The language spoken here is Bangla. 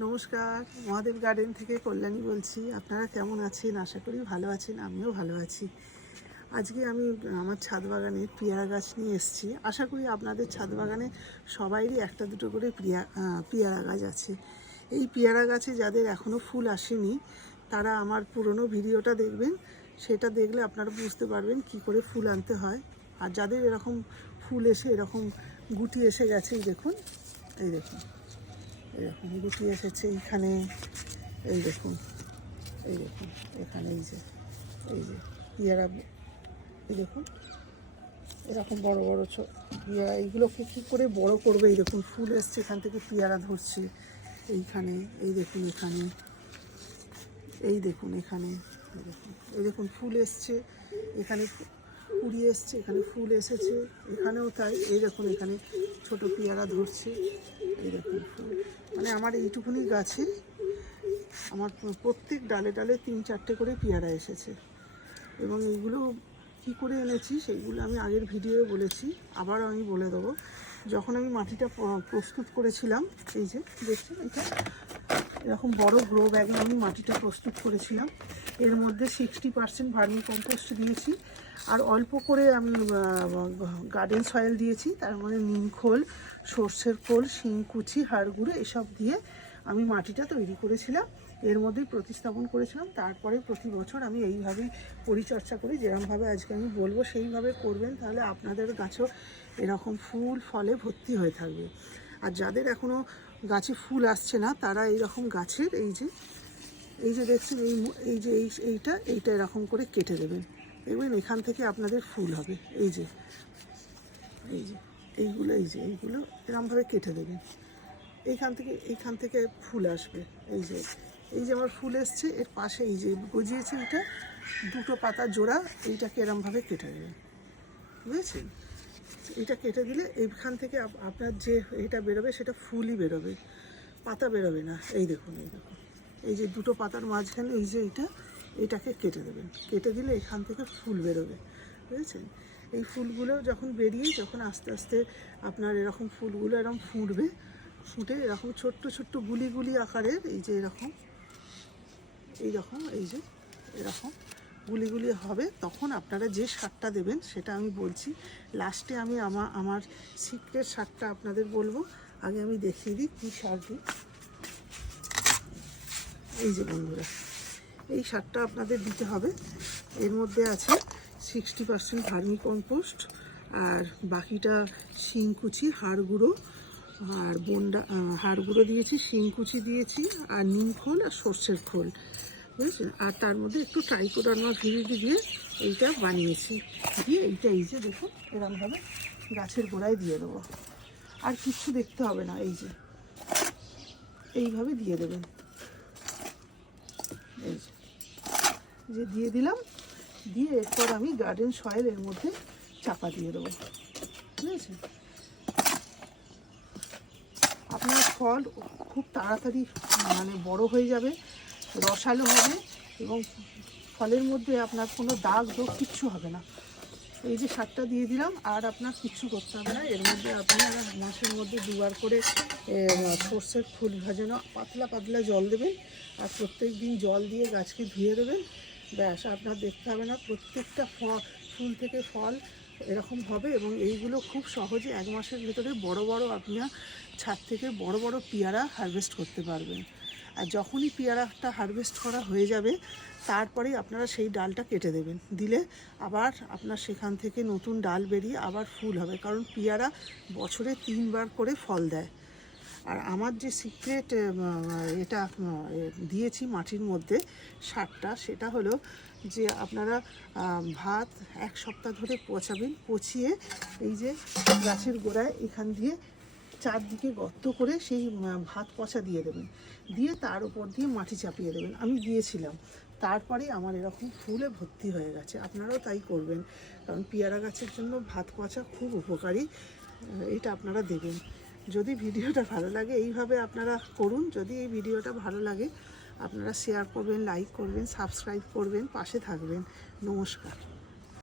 নমস্কার, মহাদেব গার্ডেন থেকে কল্যাণী বলছি। আপনারা কেমন আছেন? আশা করি ভালো আছেন, আমিও ভালো আছি। আজকে আমি আমার ছাদ বাগানে পেয়ারা গাছ নিয়ে এসেছি। আশা করি আপনাদের ছাদ বাগানে সবাইরই একটা দুটো করে পেয়ারা গাছ আছে। এই পেয়ারা গাছে যাদের এখনও ফুল আসেনি তারা আমার পুরনো ভিডিওটা দেখবেন। সেটা দেখলে আপনারা বুঝতে পারবেন কি করে ফুল আনতে হয়। আর যাদের এরকম ফুল এসে এরকম গুটি এসে গেছে, এই দেখুন, এই দেখুন, এরকম গুটি এসেছে এইখানে, এই দেখুন, এই দেখুন, এখানে এই যে পেয়ারা, এই দেখুন এরকম বড় বড় পেয়ারা। এইগুলোকে কী করে বড় করবে? এই দেখুন ফুল এসছে, এখান থেকে পেয়ারা ধরছে এইখানে, এই দেখুন এখানে, এই দেখুন এখানে, এই দেখুন ফুল এসছে, এখানে কুড়ি এসছে, এখানে ফুল এসেছে, এখানেও তাই। এই দেখুন এখানে ছোট পেয়ারা ধরছে, এই দেখুন ফুল। মানে আমার এইটুকুনি গাছে আমার প্রত্যেক ডালে ডালে 3-4টে করে পেয়ারা এসেছে। এবং এইগুলো কী করে এনেছি সেইগুলো আমি আগের ভিডিওয়ে বলেছি, আবার আমি বলে দেবো। যখন আমি মাটিটা প্রস্তুত করেছিলাম, এই যে দেখছেন এটা এরকম বড় গ্রো ব্যাগে আমি মাটিটা প্রস্তুত করেছিলাম। এর মধ্যে 60% ভার্মি কম্পোস্ট দিয়েছি, আর অল্প করে আমি গার্ডেন সয়েল দিয়েছি। তার মানে নিম খোল, সর্ষের খোল, শিংকুচি, হাড় গুঁড়ো এসব দিয়ে আমি মাটিটা তৈরি করেছিলাম, এর মধ্যেই প্রতিস্থাপন করেছিলাম। তারপরে প্রতি বছর আমি এইভাবেই পরিচর্যা করি। যেরকমভাবে আজকে আমি বলবো সেইভাবে করবেন, তাহলে আপনাদের গাছও এরকম ফুল ফলে ভর্তি হয়ে থাকবে। আর যাদের এখনও গাছে ফুল আসছে না তারা এইরকম গাছের এই যে দেখছেন এইটা এরকম করে কেটে দেবেন, দেখবেন এখান থেকে আপনাদের ফুল হবে। এই যে এইগুলো এরকমভাবে কেটে দেবেন, এইখান থেকে ফুল আসবে। এই যে আমার ফুল এসছে, এর পাশে এই যে গজিয়েছে, এটা দুটো পাতা জোড়া, এইটাকে এরমভাবে কেটে দেবেন, বুঝেছেন? এটা কেটে দিলে এইখান থেকে আপনার যে এটা বেরোবে সেটা ফুলই বেরোবে, পাতা বেরোবে না। এই দেখুন এই যে দুটো পাতার মাঝখানে এই যে এটাকে কেটে দেবেন, কেটে দিলে এখান থেকে ফুল বেরোবে, বুঝেছেন? এই ফুলগুলো যখন যখন আস্তে আস্তে আপনার এরকম ফুলগুলো এরকম ফুটে এরকম ছোট্ট ছোট্ট গুলি গুলি আকারের, এই যে এরকম গুলিগুলি হবে, তখন আপনারা যে সারটা দেবেন সেটা আমি বলছি লাস্টে। আমি আমার সিক্রেট সারটা আপনাদের বলবো, আগে আমি দেখিয়ে দিই কী সার দিই। এই যে বন্ধুরা, এই সারটা আপনাদের দিতে হবে। এর মধ্যে আছে 60% ভার্মি কম্পোস্ট, আর বাকিটা শিংকুচি, হাড় গুঁড়ো, আর হাড় গুঁড়ো দিয়েছি, শিংকুচি দিয়েছি, আর নিম খোল আর সর্ষের খোল, বুঝেছেন? আর তার মধ্যে একটু ট্রাইকোডার্মা ভিরিডি দিয়ে এইটা বানিয়েছি। দিয়ে এই যে দেখুন এরকমভাবে গাছের গোড়ায় দিয়ে দেবো, আর কিচ্ছু দেখতে হবে না। এই যে এইভাবে দিয়ে দেবেন, এই যে দিয়ে দিলাম। দিয়ে এরপর আমি গার্ডেন সয়েল এর মধ্যে চাপা দিয়ে দেবো, বুঝেছেন? আপনার ফল খুব তাড়াতাড়ি মানে বড় হয়ে যাবে, রসালো হবে, এবং ফলের মধ্যে আপনার কোনো দাগ কিচ্ছু হবে না। এই যে সারটা দিয়ে দিলাম, আর আপনার কিচ্ছু করতে হবে না। এর মধ্যে আপনারা মাসের মধ্যে 2বার করে সর্ষের ফুল ভাজানো পাতলা পাতলা জল দেবেন, আর প্রত্যেক দিন জল দিয়ে গাছকে ধুয়ে দেবেন। ব্যাস, আপনার দেখতে হবে না, প্রত্যেকটা ফুল থেকে ফল এরকম হবে। এবং এইগুলো খুব সহজে 1 মাসের ভেতরে বড় বড় আপনার ছাদ থেকে বড় বড় পেয়ারা হারভেস্ট করতে পারবেন। আর যখনই পেয়ারাটা হারভেস্ট করা হয়ে যাবে তারপরেই আপনারা সেই ডালটা কেটে দেবেন, দিলে আবার আপনার সেখান থেকে নতুন ডাল বেরিয়ে আবার ফুল হবে। কারণ পেয়ারা বছরে 3বার করে ফল দেয়। আর আমার যে সিক্রেট এটা দিয়েছি মাটির মধ্যে সারটা, সেটা হলো যে আপনারা ভাত 1 সপ্তাহ ধরে পচাবেন, পচিয়ে এই যে গাছের গোড়ায় এখান দিয়ে চারদিকে গর্ত করে সেই ভাত পচা দিয়ে দেবেন, দিয়ে তার উপর দিয়ে মাটি চাপিয়ে দেবেন। আমি দিয়েছিলাম, তারপরে আমার এরকম ফুলে ভর্তি হয়ে গেছে। আপনারাও তাই করবেন, কারণ পেয়ারা গাছের জন্য ভাত পচা খুব উপকারী। এটা আপনারা দেবেন। যদি ভিডিওটা ভালো লাগে এইভাবে আপনারা করুন। যদি এই ভিডিওটা ভালো লাগে আপনারা শেয়ার করবেন, লাইক করবেন, সাবস্ক্রাইব করবেন, পাশে থাকবেন। নমস্কার।